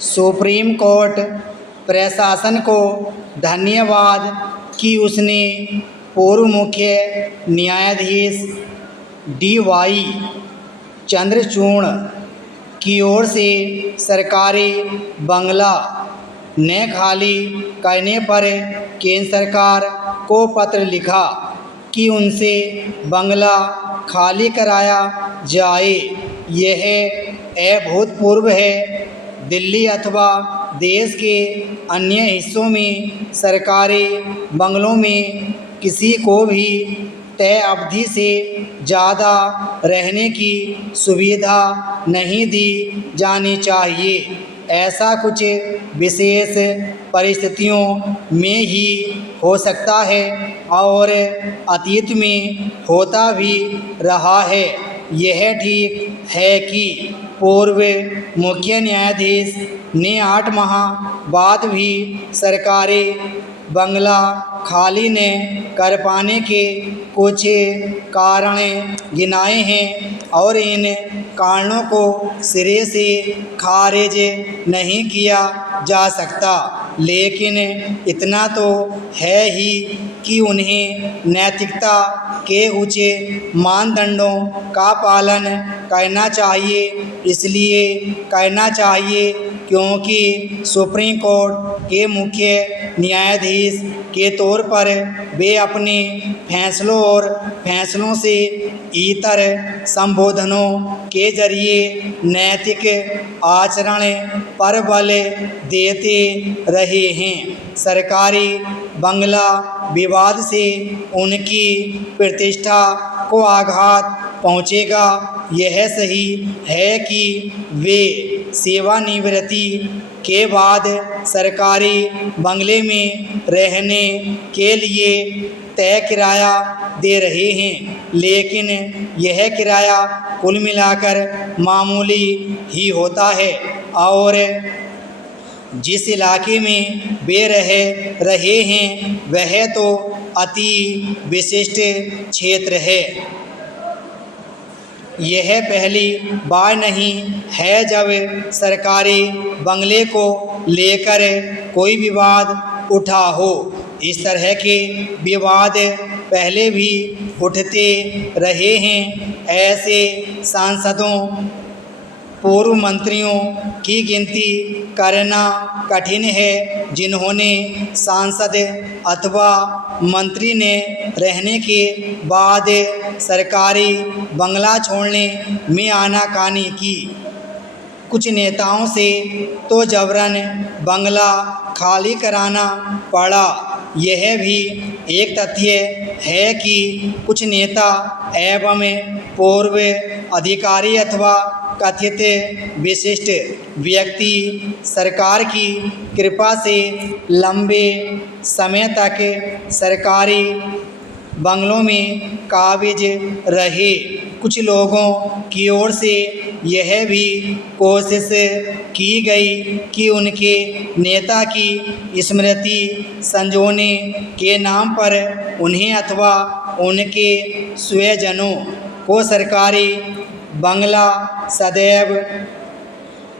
Supreme court प्रशासन को धन्यवाद कि उसने पूर्व मुख्य न्यायाधीश डी.वाई. चंद्रचूड़ की ओर से सरकारी बंगला न खाली करने पर केंद्र सरकार को पत्र लिखा कि उनसे बंगला खाली कराया जाए। यह अभूतपूर्व है। दिल्ली अथवा देश के अन्य हिस्सों में सरकारी बंगलों में किसी को भी तय अवधि से ज़्यादा रहने की सुविधा नहीं दी जानी चाहिए। ऐसा कुछ विशेष परिस्थितियों में ही हो सकता है और अतीत में होता भी रहा है। यह ठीक है कि पूर्व मुख्य न्यायाधीश ने 8 माह बाद भी सरकारी बंगला खाली न कर पाने के कुछ कारण गिनाए हैं और इन कारणों को सिरे से खारिज नहीं किया जा सकता, लेकिन इतना तो है ही कि उन्हें नैतिकता के ऊंचे मानदंडों का पालन करना चाहिए। इसलिए करना चाहिए क्योंकि सुप्रीम कोर्ट के मुख्य न्यायाधीश के तौर पर वे अपने फैसलों और फैसलों से इतर संबोधनों के जरिए नैतिक आचरण पर बल देते रहे हैं। सरकारी बंगला विवाद से उनकी प्रतिष्ठा को आघात पहुंचेगा। यह सही है कि वे सेवानिवृत्ति के बाद सरकारी बंगले में रहने के लिए तय किराया दे रहे हैं, लेकिन यह किराया कुल मिलाकर मामूली ही होता है और जिस इलाके में वे रह रहे हैं वह तो अति विशिष्ट क्षेत्र है। यह पहली बार नहीं है जब सरकारी बंगले को लेकर कोई विवाद उठा हो। इस तरह के विवाद पहले भी उठते रहे हैं। ऐसे सांसदों, पूर्व मंत्रियों की गिनती करना कठिन है जिन्होंने सांसद अथवा मंत्री ने रहने के बाद सरकारी बंगला छोड़ने में आनाकानी की। कुछ नेताओं से तो जबरन बंगला खाली कराना पड़ा। यह भी एक तथ्य है कि कुछ नेता एवं पूर्व अधिकारी अथवा कथित विशिष्ट व्यक्ति सरकार की कृपा से लंबे समय तक सरकारी बंगलों में काबिज रहे। कुछ लोगों की ओर से यह भी कोशिश की गई कि उनके नेता की स्मृति संजोने के नाम पर उन्हें अथवा उनके स्वजनों को सरकारी बंगला सदैव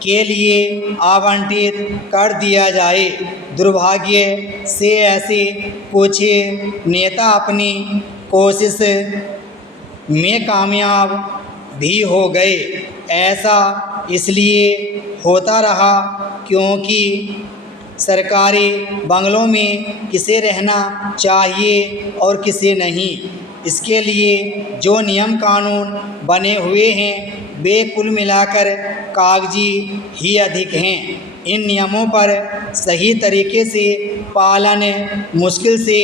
के लिए आवंटित कर दिया जाए। दुर्भाग्य से ऐसे कुछ नेता अपनी कोशिश में कामयाब भी हो गए। ऐसा इसलिए होता रहा क्योंकि सरकारी बंगलों में किसे रहना चाहिए और किसे नहीं, इसके लिए जो नियम कानून बने हुए हैं वे कुल मिलाकर कागजी ही अधिक हैं। इन नियमों पर सही तरीके से पालन मुश्किल से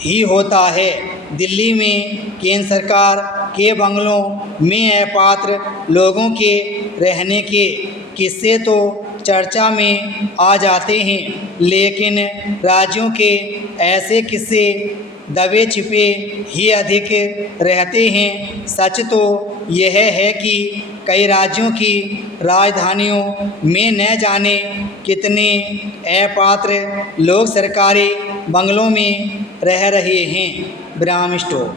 ही होता है। दिल्ली में केंद्र सरकार के बंगलों में अपात्र लोगों के रहने के किस्से तो चर्चा में आ जाते हैं, लेकिन राज्यों के ऐसे किस्से दबे छिपे ही अधिक रहते हैं। सच तो यह है कि कई राज्यों की राजधानियों में न जाने कितने अपात्र लोग सरकारी बंगलों में रह रहे हैं। ब्राह्म स्टोर